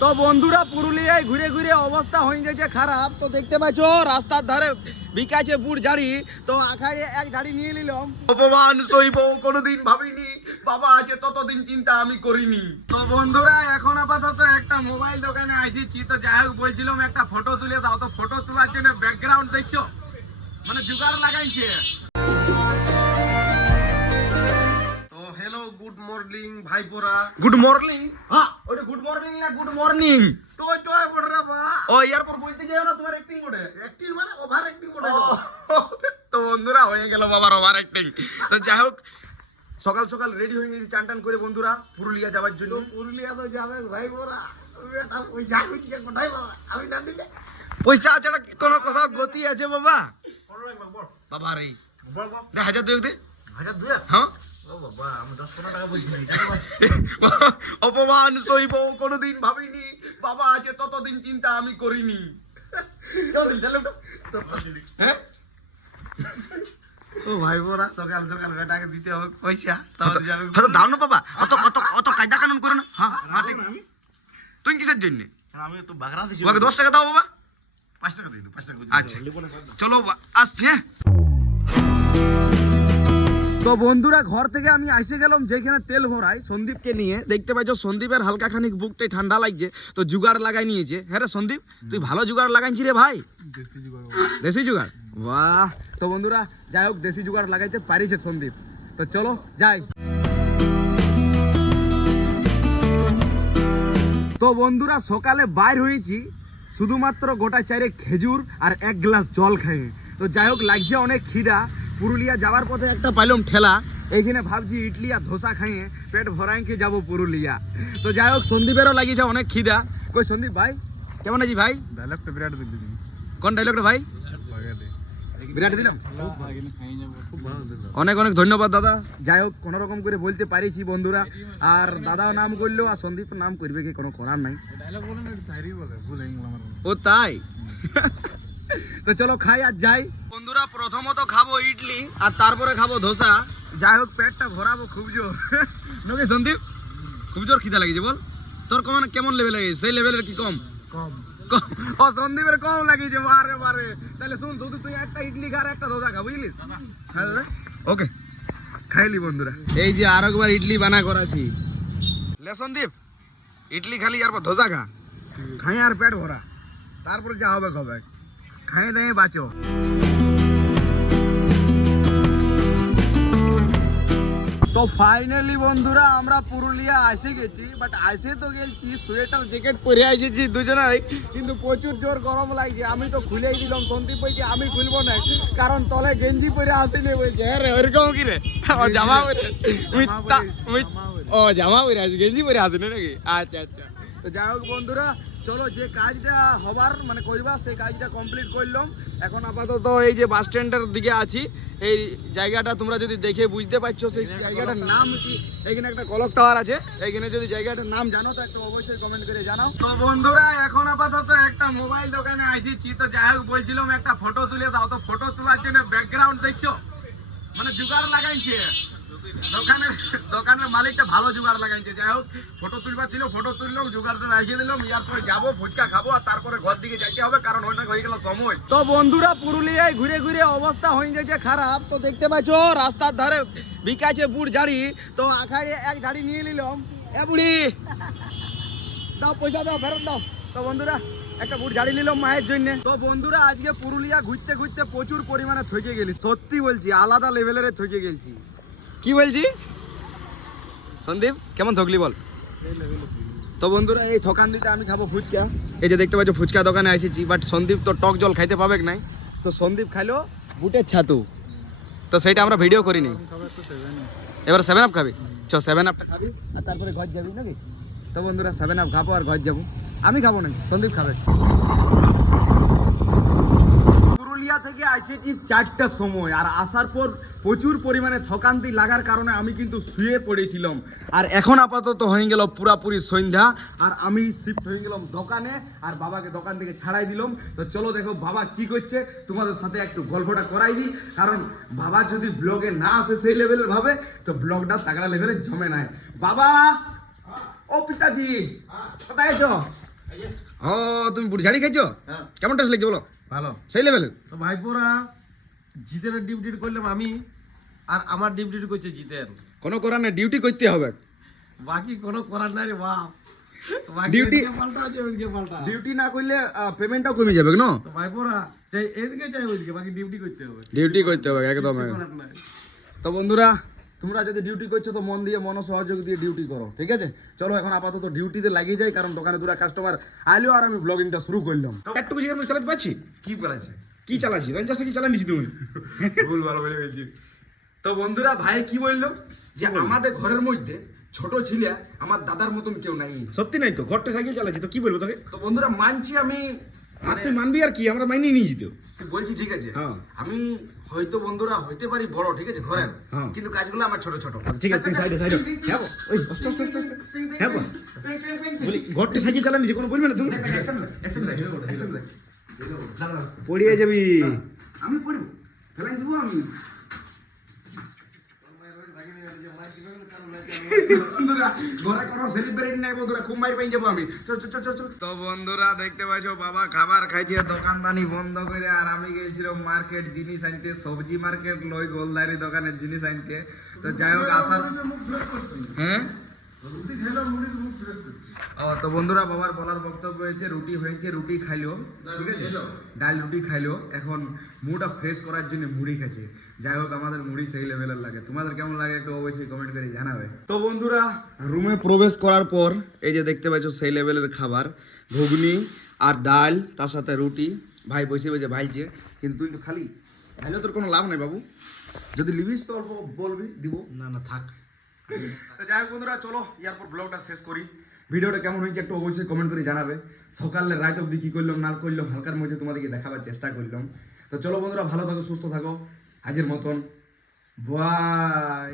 তো বন্ধুরা পুরুলিয়ায় ঘুরে ঘুরে অবস্থা হয়ে গেছে খারাপ। তো দেখতে পাচ্ছ রাস্তার ধারে বিকাছে বুড় ঝাড়ি, তো আখাড়ে এক ঝাড়ি নিয়ে নিলাম। অপমান সইব কোনোদিন ভাবিনি, বাবা আছে ততদিন চিন্তা আমি করিনি। তো বন্ধুরা এখন আপাতত একটা মোবাইল দোকানে আসিছি। তো যাই হোক বলছিলাম একটা ফটো তুলে দাও। তো ফটো তোলার জন্য ব্যাকগ্রাউন্ড দেখছো, মানে জুগাড় লাগাইছে। हेलो गुड मॉर्निंग भाई पोरा গুড মর্নিং। হ্যাঁ ওটা গুড মর্নিং না গুড মর্নিং। तो टॉय बोल रहा बा ও এরপর বলতে যাও না তোমার অ্যাক্টিং করে। एक्टिंग माने ओवर एक्टिंग করে তো বন্ধুরা হয়ে গেল বাবার ওভার অ্যাক্টিং। তো যাই হোক সকাল সকাল রেডি হয়ে গেছি চান টান করে বন্ধুরা পুরুলিয়া যাওয়ার জন্য। পুরুলিয়া তো যাবে ভাই পোরা বেটা ওই জাগুন কে কোথায় বাবা আমি না দিলে পয়সা ছাড়া কোনো কথা গতি আছে বাবা? বাবা রে 10,000 দুই দে। হাজার দুয়া হ্যাঁ ও বাবা আমি 10-15 টাকা বলছি অপমান সইব কোনোদিন ভাবিনি, বাবা আছে ততদিন চিন্তা আমি করিনি। হ্যাঁ ও ভাই পোরা সকাল সকাল বেটাকে দিতে হবে পয়সা তাহলে যাবে হয়তো দাও না বাবা, অত অত অত কায়দা কানুন করো না। হ্যাঁ হ্যাঁ ঠিক। তুই কিসের জন্য? আমি তো বাগরা দিছি তোমাকে 10 টাকা দাও বাবা। 5 টাকা দিয়ে দাও 5 টাকা আচ্ছা চলো আসছি। হ্যাঁ তো বন্ধুরা ঘর থেকে আমি এসে গেলাম যেখানে তেল ভরাই সন্দীপকে নিয়ে। দেখতে পাচ্ছ সন্দীপের হালকা খানিক বুকটাই ঠান্ডা লাগছে, তো জুগাড় লাগাই নিয়েছে। হ্যাঁ রে সন্দীপ তুই ভালো জুগাড় লাগাইছি রে ভাই। দেশি জুগাড় বাহ। তো বন্ধুরা যাই হোক দেশি জুগাড় লাগাইতে পারিছে সন্দীপ। তো চলো যাই। তো বন্ধুরা সকালে বাইর হয়েছি শুধুমাত্র গোটা চারে খেজুর আর 1 গ্লাস জল খাইয়ে। তো যাই হোক লাগছে অনেক খিদা। পুরুলিয়া যাওয়ার পথে একটা পাইলাম ঠেলা, এইখানে ভাবছি ইডলি আর ধোসা খাইয়ে পেট ভরাইকে যাবো পুরুলিয়া। তো যাই হোক সন্দীপেরও লাগিয়েছে অনেক খিদা। কই সন্দীপ ভাই কেমন আছি ভাই? ডায়লগটা বিরাট দিলি কোন ডায়লগটা ভাই? বিরাট দিলাম। অনেক অনেক ধন্যবাদ দাদা। যাই হোক কোনো রকম করে বলতে পারিছি বন্ধুরা। আর দাদাও নাম করলো আর সন্দীপ নাম করবে কি কোনো করার নাই। ও তাই তো চলো খাই আর যাই। বন্ধুরা প্রথমত খাবো ইডলি আর তারপরে খাবো ধোসা। যাই হোক পেটটা ভরাবো খুব জোর। নাকি সন্দীপ খুব জোর খিদা লাগিয়েছে বল? তোর কেমন লেভেল লাগিয়েছে? সেই লেভেলের কি কম? কম। ও সন্দীপের কম লাগিয়েছে বারে বারে। তাহলে শুন শুধু তুই একটা ইডলি খা আর একটা ধোসা খা বুঝলি? ওকে খাইলি বন্ধুরা। এই যে আর একবার ইডলি বানা করাছি। লে সন্দীপ ইডলি খালি আর ধোসা খা, খাই আর পেট ভরা, তারপর যা হবে খাবে। খাইয়ে দাইয়ে বাঁচো। তো ফাইনালি বন্ধুরা আমরা পুরুলিয়া এসে গেছি। বাট এসে তো গেছি সোয়েটার জ্যাকেট পরে এসেছি দুজনেই, কিন্তু প্রচুর জোর গরম লাগছে। আমি তো খুলেই দিলাম, সন্দীপ বলছি আমি খুলবো না কারণ তলে গেঞ্জি পরে আসেনি। বলছে হ্যাঁ রে ওরকম কি রে জামা পরে ও জামা পরে আসি গেঞ্জি পরে আসেনি নাকি? আচ্ছা আচ্ছা। তো যাই হোক বন্ধুরা চলো যে কাজটা হবার মানে করবা সেই কাজটা কমপ্লিট করলাম। এখন আপাতত এই যে বাস স্ট্যান্ডের দিকে আছি। এই জায়গাটা তোমরা যদি দেখে বুঝতে পারছো সেই জায়গাটার নাম কি। এখানে একটা কলক টাওয়ার আছে, এইখানে যদি জায়গাটার নাম জানো তো একটা অবশ্যই কমেন্ট করে জানাও। তো বন্ধুরা এখন আপাতত একটা মোবাইল দোকানে আসিছি। তো যাই হোক বলছিলাম একটা ফটো তুলে দাও। তো ফটো তোলার জন্য ব্যাকগ্রাউন্ড দেখছো, মানে জুগাড় লাগাইছে। দোকানের মালিকটা ভালো জুগাড় লাগাইছে। যাই হোক ফটো তুলবার ছিল, ফটো তুললাম, জুগাড়টা লাগিয়ে দিলাম। এরপরে যাবো ফুচকা খাবো আর তারপরে ঘর দিকে যাইতে হবে কারণ অনেক হয়ে গেল সময়। তো বন্ধুরা পুরুলিয়ায় ঘুরে ঘুরে অবস্থা হয়ে গেছে খারাপ। তো দেখতে পাচ্ছ রাস্তার ধারে বিকাছে বুড় ঝাড়ি, তো আখাড়ে এক ঝাড়ি নিয়ে নিলাম। এ বুড়ি দাও পয়সা দাও ফেরত দাও। তো বন্ধুরা একটা বুট ঝাড়ি নিলাম মায়ের জন্য। তো বন্ধুরা আজকে পুরুলিয়া ঘুরতে ঘুরতে প্রচুর পরিমাণে থকে গেলি, সত্যি বলছি আলাদা লেভেলের থকে গেছি। কি বলছি সন্দীপ কেমন থকলি বল? তো বন্ধুরা এই থকান দিতে আমি খাবো ফুচকা। এই যে দেখতে পাচ্ছ ফুচকা দোকানে এসেছি। বাট সন্দীপ তো টক জল খাইতে পাবে নাই, তো সন্দীপ খাইলো বুটের ছাতু। তো সেইটা আমরা ভিডিও করিনি। এবার 7 আপ খাবি? চ 7 আপটা খাবি আর তারপরে ঘর যাবি নাকি? তো বন্ধুরা 7 আপ খাবো আর ঘর যাবো। আমি খাবো না, সন্দীপ খাবে। পুরুলিয়া থেকে এসেছি 4টার সময় আর আসার পর প্রচুর পরিমাণে থকান্তি লাগার কারণে আমি কিন্তু শুয়ে পড়েছিলাম। আর এখন আপাতত হয়ে গেল পুরাপুরি সন্ধ্যা আর আমি শিফট হয়ে গেলাম দোকানে আর বাবাকে দোকান থেকে ছাড়াই দিলাম। তো চলো দেখো বাবা কি করছে, তোমাদের সাথে একটু গল্পটা করাই দিই। কারণ বাবা যদি ব্লগে না আসে সেই লেভেলের ভাবে তো ব্লগটা তাগড়া লেভেলে জমে নাই। বাবা ও পিতাজি কোথায় আছো? ও তুমি বুড়ি ঝাড়ি খাইছো? হ্যাঁ কেমন টেস্ট লাগছে বলো? ভালো। সেই লেভেলের? তো ভাইপোরা জিতেনের ডিউটি করলাম আমি, আর আমার ডিউটি করছে জিতেন। কোনো করার নেই, ডিউটি করতে হবে। বাকি কোনো করার নাই রে বাপ। বাকি Duty- এদিকে পাল্টা আছে, ওইদিকে পাল্টা। ডিউটি না করলে পেমেন্টটাও কমে যাবে না? তো ভাইপোরা চাই এদিকে চাই ওইদিকে, বাকি ডিউটি করতে হবে। ডিউটি করতে হবে একদম। কিচ্ছু করার নাই। তো বন্ধুরা, তোমরা যদি ডিউটি করছো তো মন দিয়ে মনোসহযোগ দিয়ে ডিউটি করো, ঠিক আছে? চলো এখন আপাতত ডিউটিতে লাগিয়ে যাই, কারণ দোকানে দুরা কাস্টমার আইলো আর আমি ব্লগিংটা শুরু করলাম। একটু বেশি আমি চালাতে পারছি? কি বলেছে কি চালাচ্ছি? রঞ্জাস কি চালান দিছি তুমি? ভুল ভালো বলে বলছি। তো বন্ধুরা, ভাই কি বললো যে আমাদের ঘরের মধ্যে ছোট ছেলে আমার দাদার মতন কেউ নাই। সত্যি নাই তো, ঘরটা সাইকেল চালাচ্ছি তো কি বলবো তোকে? তো বন্ধুরা মানছি আমি, আর তুই মানবি আর কি, আমরা মাইনে নিয়ে যেত। তুই বলছি ঠিক আছে, হ্যাঁ। আমি হয়তো বন্ধুরা হইতে পারি বড়, ঠিক আছে, ঘরের, হ্যাঁ। কিন্তু কাজগুলো আমার ছোট ছোট। ঠিক আছে, তুই সাইডে সাইডে হ্যাঁ ওই আস্তে আস্তে আস্তে আস্তে। হ্যাঁ বল। বলি ঘরটা সাইকেল চালান দিছি, কোনো বলবি না তুমি? পড়িয়ে যাবি। আমি পড়বো, ফেলাই দিব আমি। বন্ধুরা ঘরে কোনো সেলিব্রিটি নাই, বন্ধুরা খুব মাইর পেয়ে যাবো আমি। চল চল চল চল। তো বন্ধুরা দেখতে পাচ্ছ বাবা খাবার খাইছে দোকানদানি বন্ধ করে, আর আমি গেছিলাম মার্কেট জিনিস আনতে, সবজি মার্কেট লই গোলদারি দোকানের জিনিস আনতে। তো যাই হোক আসার, হ্যাঁ ও তো বন্ধুরা বাবার বলার বক্তব্য হয়েছে রুটি হয়েছে, রুটি খাইলো, ঠিক আছে, ডাল রুটি খাইলো। এখন মুডটা ফ্রেশ করার জন্য মুড়ি খাচ্ছে। যাই হোক আমাদের মুড়ি সেই লেভেলের লাগে, তোমাদের কেমন লাগে একটু অবশ্যই কমেন্ট করে জানাবে। তো বন্ধুরা রুমে প্রবেশ করার পর এই যে দেখতে পাচ্ছ সেই লেভেলের খাবার, ঘুগনি আর ডাল, তার সাথে রুটি। ভাই বসে বসে ভাইছে, কিন্তু তুই তো খালি ভাইলে তোর কোনো লাভ নাই বাবু, যদি লিবিস তো অল্প বলবি দিব। না না থাক। তো যাই হোক বন্ধুরা, চলো এরপর ব্লগটা শেষ করি। ভিডিওটা কেমন হয়েছে একটু অবশ্যই কমেন্ট করে জানাবে। সকালে রাত অবধি কি করলাম না করলাম হালকার মধ্যে তোমাদেরকে দেখাবার চেষ্টা করলাম। তো চলো বন্ধুরা, ভালো থাকো, সুস্থ থাকো, আজের মতন বাই।